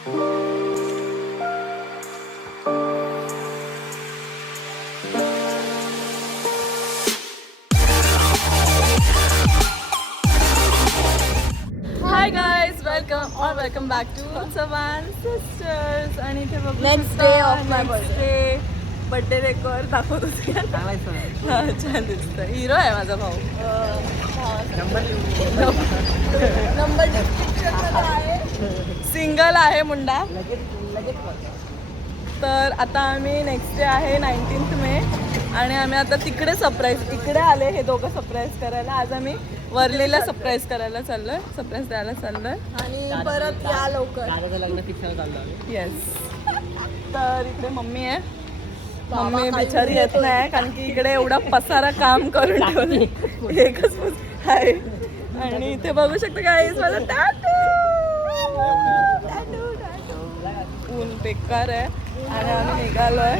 हाय guys welcome और welcome back to Chavan sisters आणि इथे बघू Next day of my birthday. Birthday record दाखवत होती. हा छान दिसतं हिरो आहे माझा भाऊ. नंबर सिंगल आहे. मुंडा. तर आता आम्ही नेक्स्ट डे आहे नाईन्टीन्थ मे. आणि आम्ही आता तिकडे सरप्राईज इकडे आले हे दोघं सरप्राईज करायला. आज आम्ही वर्लीला सरप्राईज करायला चाललोय. सरप्राईज द्यायला चाललोय. आणि परत या लवकर. येस तर इकडे मम्मी आहे. मम्मी बिचारी येत नाही कारण की इकडे एवढा पसारा काम करून ठेवलं एकच आहे आणि इथे बघू शकता काय मला. ऊन बेकार आहे. आणि आम्ही निघालोय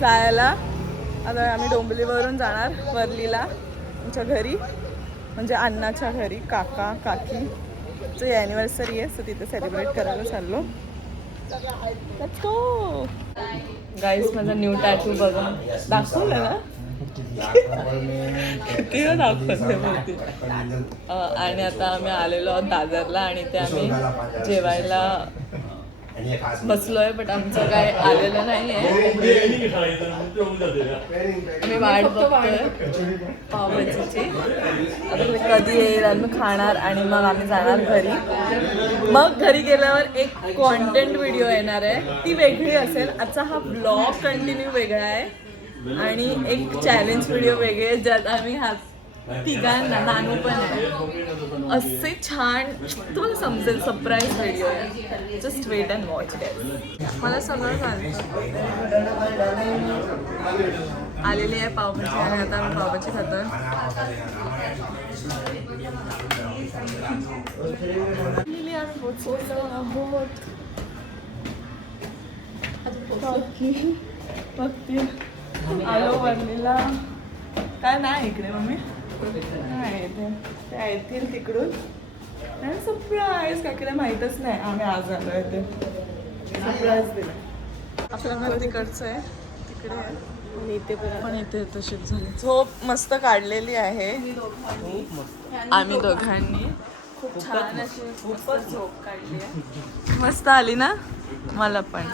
जायला. आता आम्ही डोंबिवलीवरून जाणार वर्लीला आमच्या घरी. म्हणजे अण्णाच्या घरी काका काकी. ची ॲनिव्हर्सरी आहे तर तिथे सेलिब्रेट करायला चाललो. गाईस माझा न्यू टॅटू बघा दाखवलं ना? किती दाखवते आणि आता आम्ही आलेलो आहोत दादरला आणि ते आम्ही जेवायला बसलोय बट आमचं काय आलेलं नाही आहे आम्ही वाट बघतोय पावभाजीची आता ते कधी येईल आम्ही खाणार आणि मग आम्ही जाणार घरी मग घरी गेल्यावर एक कॉन्टेंट व्हिडिओ येणार आहे ती वेगळी असेल आजचा हा ब्लॉग कंटिन्यू वेगळा आहे आणि एक चॅलेंज व्हिडिओ वेगळे आहे, ज्यात आम्ही हा तिघांना नानू पण आहे. असे छान तुम्हाला समजेल सरप्राईज व्हिडिओ आहे. जस्ट वेट अँड वॉच मला सगळं चालतं. आलेली आहे पावभाजी आणि आता आम्ही पावभाजी खातो आलो वरलीला. काय नाही इकडे मम्मी. नाही त्या येतील तिकडून. आणि सरप्राईज काकीला माहीतच नाही. आम्ही आज आलो इथे सरप्राईज दिलं. आपलं घर तिकडचं आहे. तिकडे आहे. आणि इथे पण पण इथे तशीच झाली. झोप मस्त काढलेली आहे. आम्ही दोघांनी. खूप छान अशी मस्त झोप काढली आहे. मस्त आली ना? मला पण.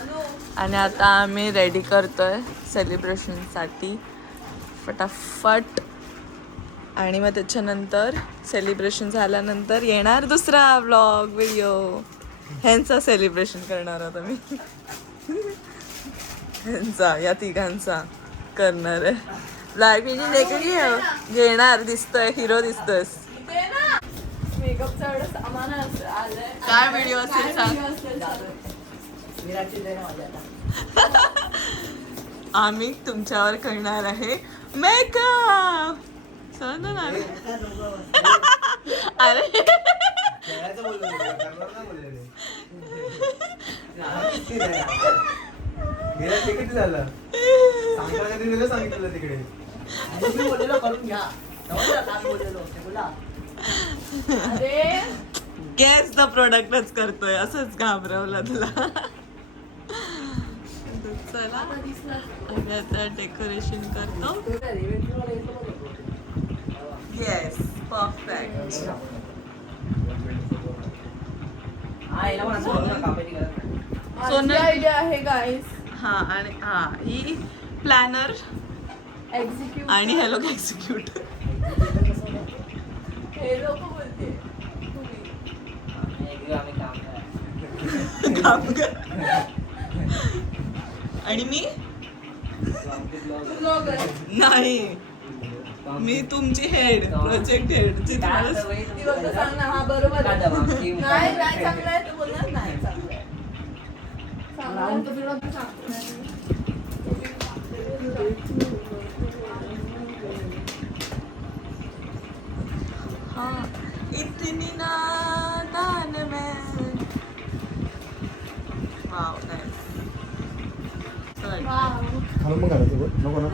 आणि आता आम्ही रेडी करतोय सेलिब्रेशनसाठी फटाफट. आणि मग त्याच्यानंतर सेलिब्रेशन झाल्यानंतर येणार दुसरा व्लॉग व्हिडिओ ह्यांचा सेलिब्रेशन करणार आहोत आम्ही. ह्यांचा या तिघांचा करणार आहे. म्हणजे नेकडी घेणार दिसतोय हिरो आलंय काय व्हिडिओ असेल सांग. आम्ही तुमच्यावर करणार आहे मेकअप! समजलं ना अरे. किती झालं दिलं सांगितलं तिकडे गॅस द प्रोडक्टच करतोय. असंच घाबरवलं तुला. चला आम्ही आता डेकोरेशन करतो. येस परफेक्ट सोनल- आयडिया आहे गाईस हा आणि हा ही प्लॅनर एक्झिक्यूट आणि हे लोक एक्झिक्यूट हे लोक बोलते. काम कर. आणि मी? नाही. मी तुमची हेड प्रोजेक्ट हेड जी तुम्हाला हा बरोबर. हाँ इतनी नादान मैं. वाव मग घालायचं बघ नको ना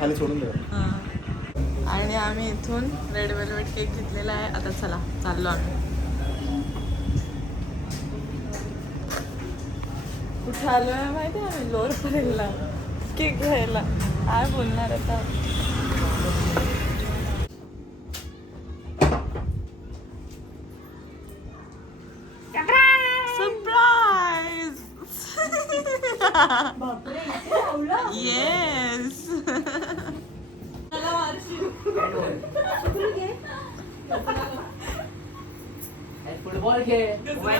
खाली सोडून आणि आम्ही इथून रेड वेल्वेट केक घेतलेला आहे. आता चला चाललो आम्ही. कुठं आलो आहे माहिती आम्ही? लोअर पडेलला केक घ्यायला. काय बोलणार आता? हे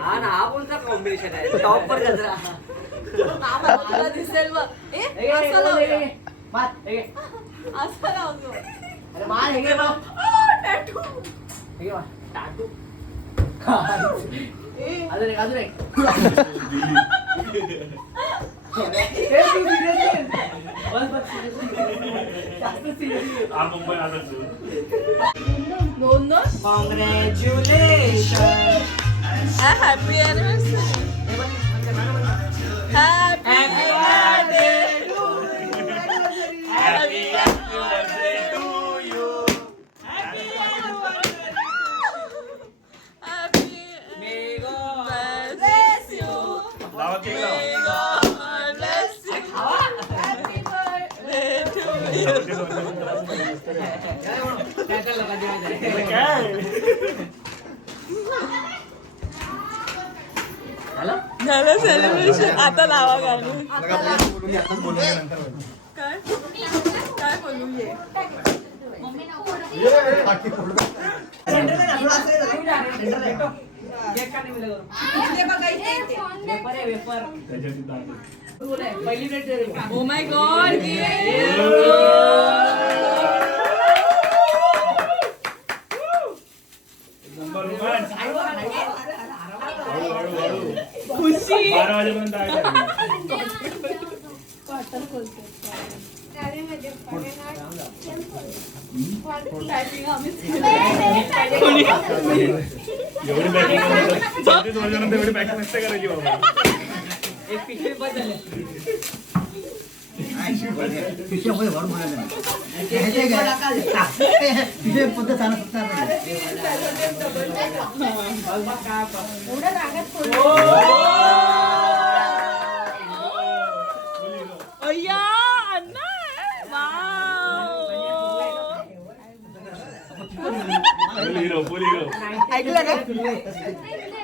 हा हा कोणता कॉम्बिनेशन आहे टॉप वर गजरा आम्हाला दिसेल बघ ए असं हे हे घे. असं लावतो अरे मार, हे घे बघ. टॅटू हे घे. टाटू. अजून एक अजून एक Congratulations. Happy anniversary. Happy झालं? सेलिब्रेशन आता लावा गाणी. काय? काय बोलू ये? केक का नाही मिळालं करून? इथे बघा इथे इथे. वेफर आहे, वेफर. त्याच्यावरती दाखव. तू नाही, पहिली डेट दे रे. Oh my god number one हळू हळू हळू खुशी. बारा वाजेपर्यंत आहे एवढी वर्षानंतर एवढी पॅकिंग नसते करायची बाबा. एक पिशवी बस झाली. अय्या अण्णा फुल हिरो फुल हिरो ऐकलं का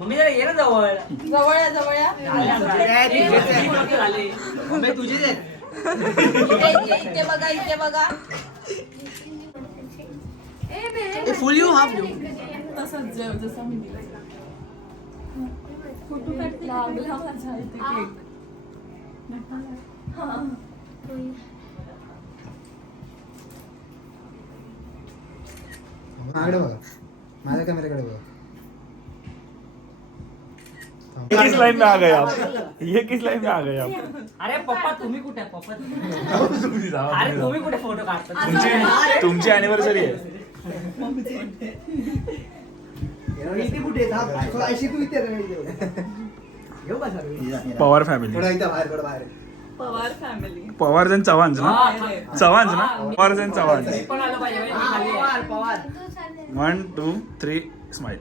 मम्मी जरा ये ना जवळ. जवळ या जवळ या झाले इथे इथे इथे बघा इथे बघा. फुल यू हाफ यू तसंच जेव जसं मी दिलं फोटो काढते लागला माझ्या इथे केक माझ्याकडे बघा. माझ्या कॅमेऱ्याकडे बघा ये किस लाइन में आ गए आप? ये किस लाइन में आ गए आप? अरे पप्पा तुम्ही कुठे? पप्पा तुम्ही जावा, अरे तुम्ही. कुठे फोटो काढता? तुमची तुमची अॅनिव्हर्सरी आहे. इथे कुठे अशी तू इथे येऊ का सर पवार फॅमिली थोडा इथं बाहेर थोडं बाहेर. पवार फॅमिली पवार जण चव्हाणच ना? चव्हाणच ना? पवार जण चव्हाण. मी पण आलो पाहिजे मी खाली आहे. Pawar Pawar. One two three smile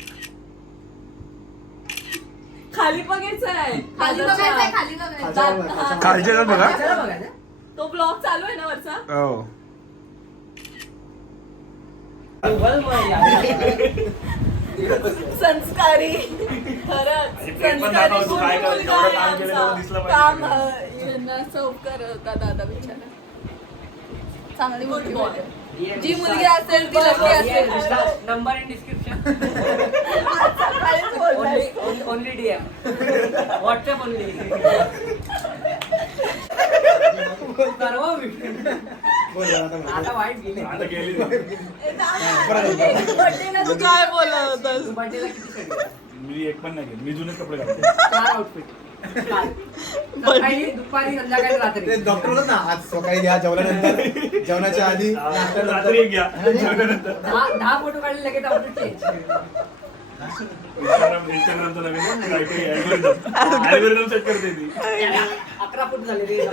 खाली बघायचं आहे खाली बघायचंय. खाली बघायचं खालच्या बघा. चला बघायचं. तो ब्लॉग चालू आहे ना वरचा? हो. संस्कारी. खरंच. आणि प्रेम पण संस्कारी काय गुणी मुलगा आहे काम केलं आमचा. तेवढं दिसलं पाहिजे. काम अं, यांना चौकर होता दादा बिचारा. चांगली पाहिजे. जी मुलगी असेल ती लकी असेल. Number in description. Only only DM WhatsApp only आता आता वाईट गेले. काय बोलत होतास? मी एक पण नाही मी जुनेच कपडे घालते. चार आउटफिट सकाळी दुपारी संध्याकाळी रात्री. ते ना आज सकाळी घ्या जेवल्यानंतर. जेवणाच्या आधी नाश्त्यानंतर. रात्री एक घ्या. जेवणानंतर. दहा दहा फोटो काढले लगेच आउटफिट चेंज इंस्टाग्राम इंस्टाग्रामचं नवीन काहीतरी algorithm. Algorithm set करते ती. अकरा फूट झाले रे.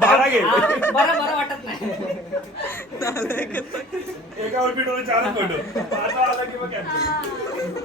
बारा घे. हा, बरं बरं वाटत नाही. एका आउटफिट वर चारच फोटो पाचवा आला की मग cancel.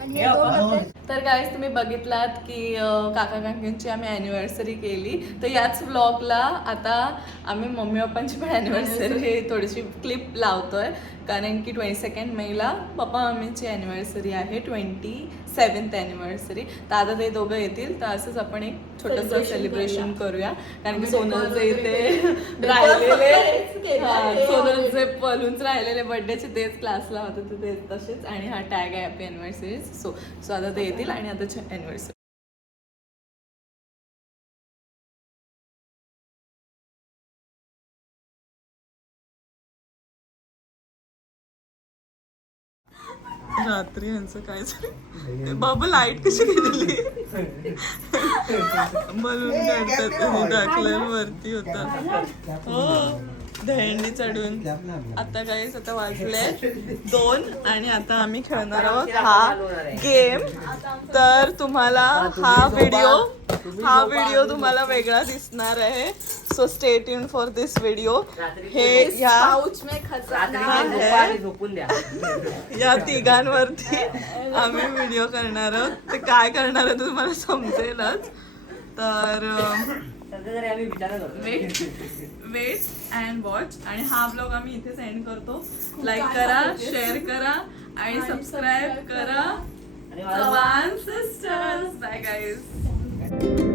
हे. तर गाईज तुम्ही बघितलात की अं, काका काकींची आम्ही अॅनिव्हर्सरी केली. तर याच ब्लॉगला आता आम्ही मम्मी पप्पांची पण अॅनिव्हर्सरी थोडीशी क्लिप लावतोय. कारण की ट्वेंटी सेकंड मेला पप्पा मम्मीची अॅनिव्हर्सरी आहे. ट्वेंटी सेवन्थ अॅनिव्हर्सरी तर आता ते दोघं येतील. तर असंच आपण एक छोटंसं सेलिब्रेशन करूया. कारण की सोनलचे इथे राहिलेले. हा, सोनलचे बलून्स राहिलेले. बर्थडेचे तेच क्लासला होते. तर तेच तसेच. आणि हा टॅग आहे हॅपी सो सो आता ते येतील आणि आता अॅनिव्हर्सरी रात्री यांचं काय झालं? बाबा लाइट कशी गेलेली बलून काढतात वरती होता हो. दहींडी चढून. आता काय आता वाजले दोन आणि आता आम्ही खेळणार आहोत हा गेम तर तुम्हाला हा व्हिडिओ हा व्हिडिओ तुम्हाला वेगळा दिसणार आहे. सो स्टेट इन फॉर दिस व्हिडिओ हे या तिघांवरती आम्ही व्हिडिओ करणार आहोत. ते काय करणार आहे तुम्हाला समजेलच. तर वेट वेट अँड वॉच आणि हा ब्लॉग आम्ही इथे सेंड करतो. लाईक करा शेअर करा आणि सबस्क्राईब करा. Sisters bye guys